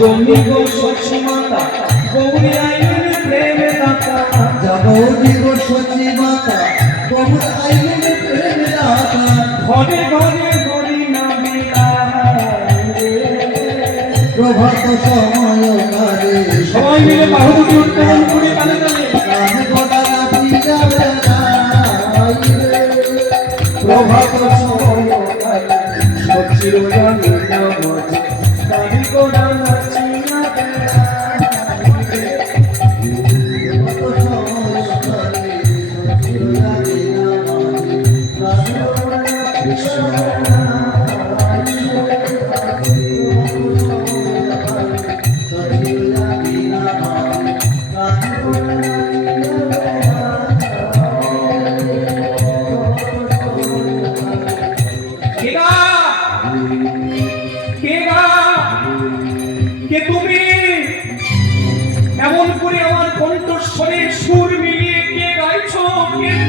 জগনী গো সচি মাতা গৌরী আইলেন প্রেমে দাতা জগনী গো সচি মাতা গৌরী আইলেন প্রেমে দাতা ঘরে ঘরে হরি নামে প্রভাত সময় কালে সবাই মিলে বাহু দুটি উত্তোলন করে কানে কানে গান গোটা নাচি যাবে প্রভাত সময় কালে সচির জানি নামাজ কানে গোড়া নাচিয়া কে তুমি এমন করে আমার কণ্ঠস্বরে সুর মিলিয়ে কে গাইছো কে